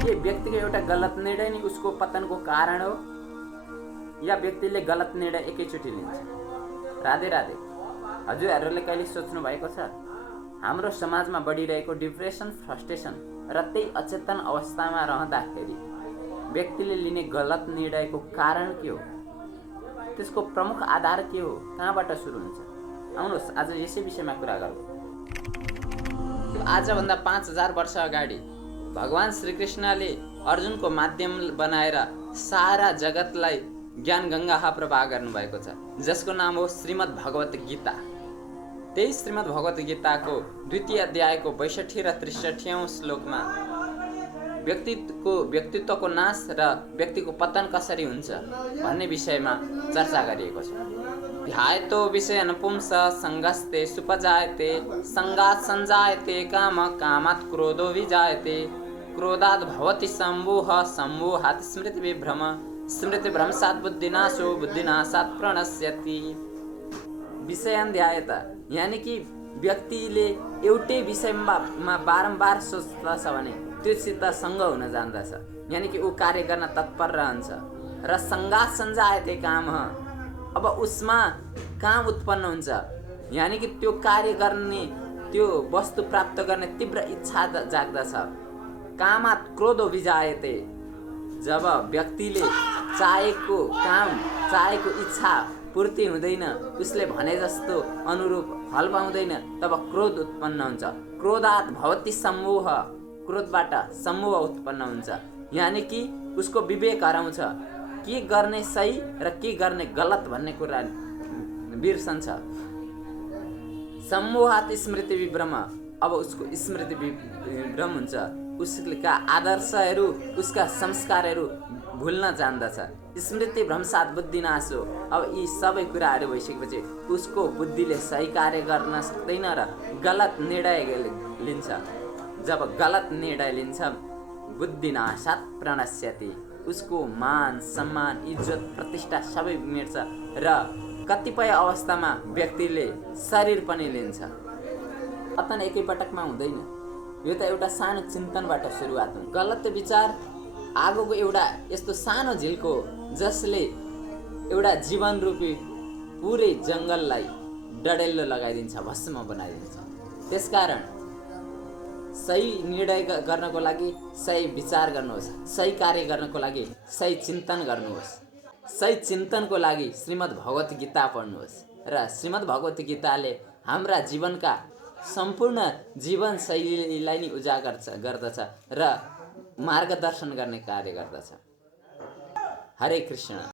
के व्यक्तिको एउटा गलत निर्णय नै उसको पतनको कारण हो या व्यक्तिले गलत निर्णय एकैचोटि लिन्छ? राधे राधे। हजुरहरूले कहिले सोच्नु भएको छ हाम्रो समाजमा बढिरहेको डिप्रेसन, फ्रस्ट्रेसन र त्यही अचेतन अवस्थामा रहँदाखेरि व्यक्तिले लिने गलत निर्णयको कारण के हो? त्यसको प्रमुख आधार के हो? कहाँबाट सुरु हुन्छ? आउनुहोस् आज यसै विषयमा कुरा गरौँ। आजभन्दा 5000 वर्ष अगाडि भगवान श्रीकृष्णले अर्जुनको माध्यम बनाएर सारा जगतलाई ज्ञान गङ्गा प्रवाह गर्नुभएको छ, जसको नाम हो श्रीमद् भगवत गीता। त्यही श्रीमद् भगवत गीताको 2 अध्यायको 62 र 63औं श्लोकमा व्यक्तित्वको नाश र व्यक्तिको पतन कसरी हुन्छ भन्ने विषयमा चर्चा गरिएको छ। ध्यायतो विषयन पुंस संगस्ते सुपजायते संगात् संजायते काम कामात् क्रोधो विजायते क्रोधात् भवति सम्मोह सम्मोहात् स्मृति विभ्रम स्मृति भ्रंशात् बुद्धिनाशो बुद्धिनाशात् प्रणश्यति। विषयन ध्यायता यानी कि व्यक्तिले एउटै विषयमा बारम्बार सोच्दछ भने त्योसित सँग हुन जान्दछ, यानी कि ऊ कार्य गर्न तत्पर रहन्छ। र संगात् संजायते काम, अब उसमा काम उत्पन्न हुन्छ, यानी कि त्यो कार्य गर्ने, त्यो वस्तु प्राप्त गर्ने तीव्र इच्छा जाग्दछ। कामात् क्रोधो विजायते, जब व्यक्तिले चाहेको काम, चाहेको इच्छा पूर्ति हुँदैन, उसले भने जस्तो अनुरूप फल पाउँदैन, तब क्रोध उत्पन्न हुन्छ। क्रोधात् भवति सम्मोह, क्रोधबाट सम्मोह उत्पन्न हुन्छ, यानी कि उसको विवेक हराउँछ, के गर्ने सही र के गर्ने गलत भन्ने कुरा बिर्सन्छ। सम्मोहात् स्मृति विभ्रम, अब उसको स्मृति विभ्रम हुन्छ, उसका आदर्शहरू, उसका संस्कारहरू भुल्न जान्दछ। स्मृति भ्रंशात् बुद्धिनाशो, अब यी सबै कुराहरू भइसकेपछि उसको बुद्धिले सही कार्य गर्न सक्दैन र गलत निर्णय लिन्छ। जब गलत निर्णय लिन्छ बुद्धिनाशात् प्रणश्यति, उसको मान सम्मान इज्जत प्रतिष्ठा सबै मेट्छ र कतिपय अवस्थामा व्यक्तिले शरीर पनि लिन्छ। पतन एकैपटकमा हुँदैन, यो त एउटा सानो चिन्तनबाट सुरुवात हुन्छ। गलत विचार आगोको एउटा यस्तो सानो झिल्को जसले एउटा जीवन रूपी पुरै जङ्गललाई डडेल्लो लगाइदिन्छ, भस्म बनाइदिन्छ। त्यसकारण सही निर्णय गर्नको लागि सही विचार गर्नुहोस्, सही कार्य गर्नको लागि सही चिन्तन गर्नुहोस्। सही चिन्तनको लागि श्रीमद् भगवत गीता पढ्नुहोस् र श्रीमद् भगवत गीताले हाम्रा जीवनका सम्पूर्ण जीवन शैलीलाई नै उजागर गर्दछ र मार्गदर्शन गर्ने कार्य गर्दछ। हरे कृष्ण।